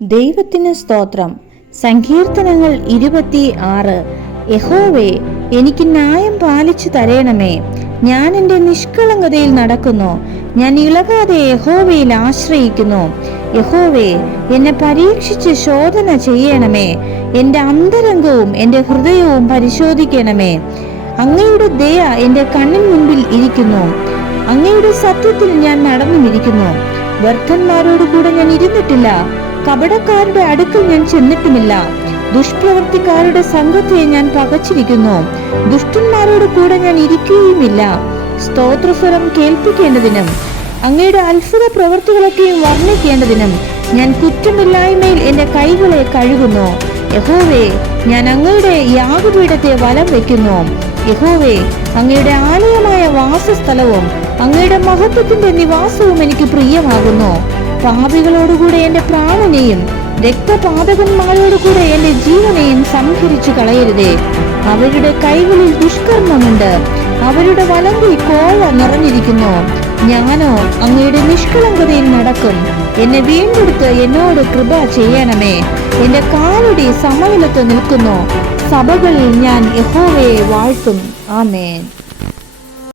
ദൈവത്തിന് സ്തോത്രം. സങ്കീർത്തനങ്ങൾ 26. യഹോവേ, എനിക്ക് ന്യായം പാലിച്ചു തരേണമേ. ഞാൻ എൻ്റെ നിഷ്കളങ്കതയിൽ നടക്കുന്നു. ഞാൻ ഇളകാതെ യഹോവയിൽ ആശ്രയിക്കുന്നു. യഹോവേ, എന്നെ പരീക്ഷിച്ച് ശോധന ചെയ്യണമേ. എൻ്റെ അന്തരംഗവും എൻ്റെ ഹൃദയവും പരിശോധിക്കണമേ. അങ്ങയുടെ ദയ എൻ്റെ കണ്ണിൻ മുൻപിൽ ഇരിക്കുന്നു. അങ്ങയുടെ സത്യത്തിൽ ഞാൻ നടന്നുമിരിക്കുന്നു. വ്യർത്ഥന്മാരോട് കൂടെ ഞാൻ ഇരുന്നിട്ടില്ല. കപടക്കാരുടെ അടുക്കൽ ഞാൻ ചെന്നിട്ടുമില്ല. ദുഷ്പ്രവൃത്തിക്കാരുടെ സംഘത്തെ ഞാൻ പകച്ചിരിക്കുന്നു. ദുഷ്ടന്മാരോട് കൂടെ ഞാൻ ഇരിക്കുകയുമില്ല. സ്തോത്രസ്വരം കേൾപ്പിക്കേണ്ടതിനും അങ്ങയുടെ അത്ഭുത പ്രവൃത്തികളൊക്കെയും വർണ്ണിക്കേണ്ടതിനും ഞാൻ കുറ്റമില്ലായ്മയിൽ എൻ്റെ കൈകളെ കഴുകുന്നു. യഹോവേ, ഞാൻ അങ്ങയുടെ യാഗപീഠത്തെ വലം വയ്ക്കുന്നു. യഹോവേ, അങ്ങയുടെ ആലയമായ വാസസ്ഥലവും അങ്ങയുടെ മഹത്വത്തിന്റെ നിവാസവും എനിക്ക് പ്രിയമാകുന്നു. പാപികളോടുകൂടെ എൻ്റെ പ്രാണനെയും രക്തപാതകന്മാരോടുകൂടെ എൻ്റെ ജീവനെയും സംഹരിച്ചു കളയരുതേ. അവരുടെ കൈകളിൽ ദുഷ്കർമ്മമുണ്ട്. അവരുടെ വലങ്കിൽ കോഴ നിറഞ്ഞിരിക്കുന്നു. ഞാനോ അങ്ങയുടെ നിഷ്കളങ്കതയിൽ നടക്കും. എന്നെ വീണ്ടെടുത്ത് എന്നോട് കൃപ ചെയ്യണമേ. എൻ്റെ കാലടി സമനിലത്ത് നിൽക്കുന്നു. സഭകളിൽ ഞാൻ യഹോവയെ വാഴ്ത്തും. ആമേൻ.